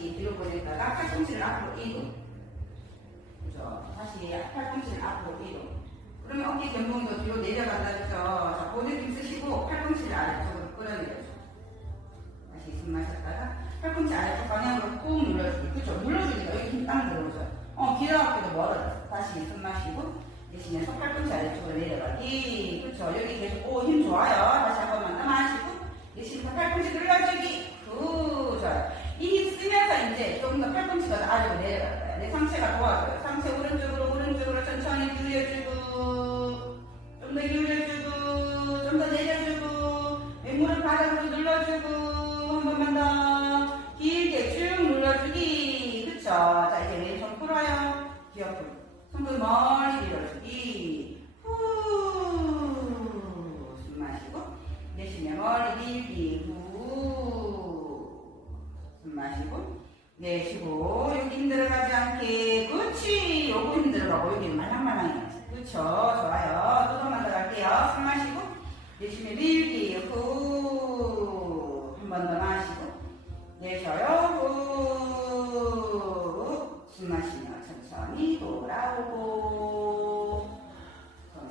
다시 뒤로 보냈다가 팔꿈치를 앞으로 이동. 그죠? 다시 팔꿈치를 앞으로 이동. 그러면 어깨 견봉도 뒤로 내려간다, 그죠? 자, 그 느낌 쓰시고 팔꿈치를 아래쪽으로 끌어내려줘. 다시 숨 마셨다가 팔꿈치 아래쪽 방향으로 꾹 눌러주기. 그쵸? 눌러주니까 여기 힘 딱 들어오죠. 어, 길어갖고도 멀어졌어. 다시 숨 마시고 내쉬면서 팔꿈치 아래쪽으로 내려가기. 그쵸? 여기 계속 오, 힘 좋아요. 다시 한 번만 더 마시고 내쉬면서 팔꿈치 눌러주기. 굿. 좋아요. 이 힘 쓰면서 이제 조금 더 팔꿈치가 아래로 내려갈 거야. 내 상체가 도와줘요. 상체 오른쪽으로 오른쪽으로 천천히 기울여주고 좀 더 기울여주고 좀 더 내려주고 왼무릎 바닥으로 눌러주고 한 번만 더 길게 쭉 눌러주기. 그쵸? 자 이제 왼손 풀어요. 귀 옆으로 손끝 멀리 밀어주기. 후 숨 마시고. 내쉬면 머리 밀기. 후 내쉬고 여기 힘들어가지 않게. 그렇지. 요거 힘들어가고 여기 말랑말랑해. 그렇죠? 좋아요. 또 한번 더 갈게요. 숨 마시고 열심히 밀기. 후.